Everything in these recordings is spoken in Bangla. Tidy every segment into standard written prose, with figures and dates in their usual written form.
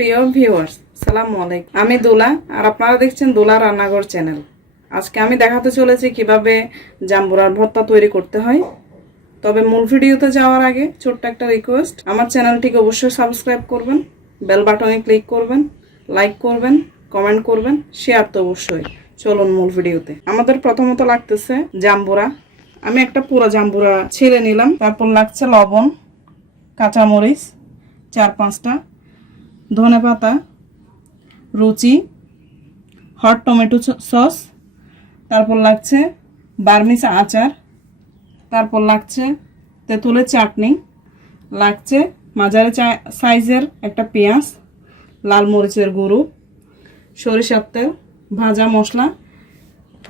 প্রিয় ভিউয়ার্স, আসসালামু আলাইকুম। আমি দোলা আর আপনারা দেখছেন দোলার রান্নাঘর চ্যানেল। আজকে আমি দেখাতে চলেছি কিভাবে জাম্বুরার ভর্তা তৈরি করতে হয়। তবে মূল ভিডিওতে যাওয়ার আগে ছোট্ট একটা রিকোয়েস্ট, আমার চ্যানেলটিকে অবশ্যই সাবস্ক্রাইব করবেন, বেল বাটনে ক্লিক করবেন, লাইক করবেন, কমেন্ট করবেন, শেয়ার তো অবশ্যই। চলুন মূল ভিডিওতে। আমাদের প্রথমত লাগতেছে জাম্বুরা। আমি একটা পুরো জাম্বুরা ছিঁড়ে নিলাম। তারপর লাগছে লবণ, কাঁচামরিচ 4-5টা, ধনেপাতা, রুচি, হট টমেটো সস, তারপর লাগছে বার্মিজ আচার, তারপর লাগছে তেঁতুলের চাটনি, লাগছে মাঝারি সাইজের একটা পেঁয়াজ, লাল মরিচের গুঁড়ো, সরিষার তেল, ভাজা মশলা,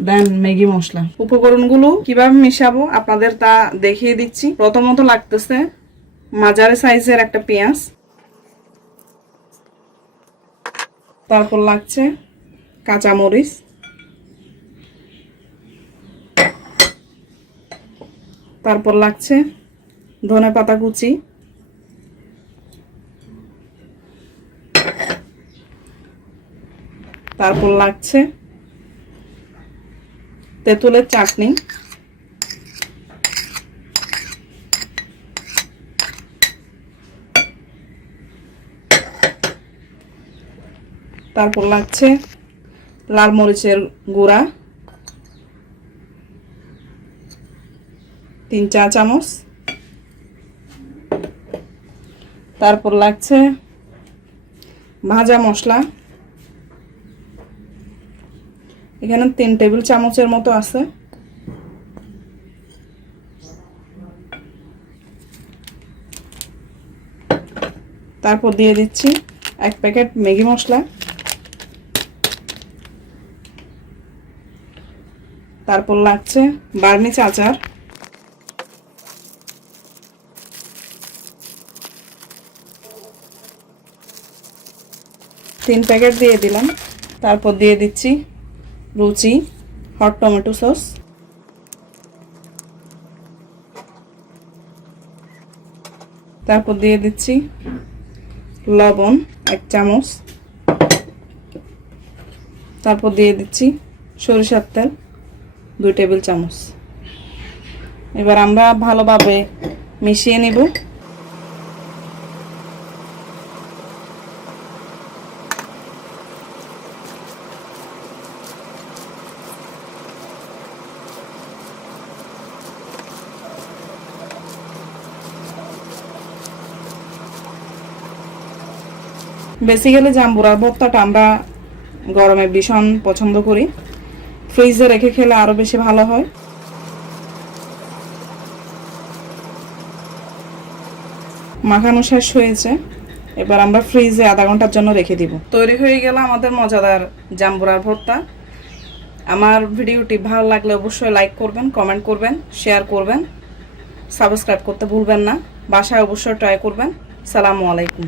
দেন ম্যাগি মশলা। উপকরণগুলো কিভাবে মিশাবো আপনাদের তা দেখিয়ে দিচ্ছি। প্রথমত লাগতেছে মাঝারি সাইজের একটা পেঁয়াজ, তারপর লাগছে কাঁচামরিচ, তারপর লাগছে ধনেপাতা কুচি, তারপর লাগছে তেঁতুলের চাটনি, তারপর লাগছে লাল মরিচের গুঁড়া 3 চা চামচ, তারপর লাগছে ভাজা মশলা, এখানে 3 টেবিল চামচের মতো আছে, তারপর দিয়ে দিচ্ছি 1 প্যাকেট ম্যাগি মশলা, তারপর লাগছে বার্মিজ আচার, তিন প্যাকেট দিয়ে দিলাম, তারপর দিয়ে দিচ্ছি রুচি হট টমেটো সস, তারপর দিয়ে দিচ্ছি লবণ 1 চামচ, তারপর দিয়ে দিচ্ছি সরিষার তেল 2 টেবিল চামচ। এবার আমরা ভালোভাবে মিশিয়ে নেব। বেসিক্যালি জাম্বুরার ভর্তাটা আমরা গরমে ভীষণ পছন্দ করি, ফ্রিজে রেখে খেলে আরো বেশি ভালো হয়। মাখানো শেষ হয়েছে, এবার আমরা ফ্রিজে আধা ঘন্টার জন্য রেখে দিব। তৈরি হয়ে গেল আমাদের মজাদার জাম্বুরার ভর্তা। আমার ভিডিওটি ভালো লাগলে অবশ্যই লাইক করবেন, কমেন্ট করবেন, শেয়ার করবেন, সাবস্ক্রাইব করতে ভুলবেন না। বাসায় অবশ্যই ট্রাই করবেন। আসসালামু আলাইকুম।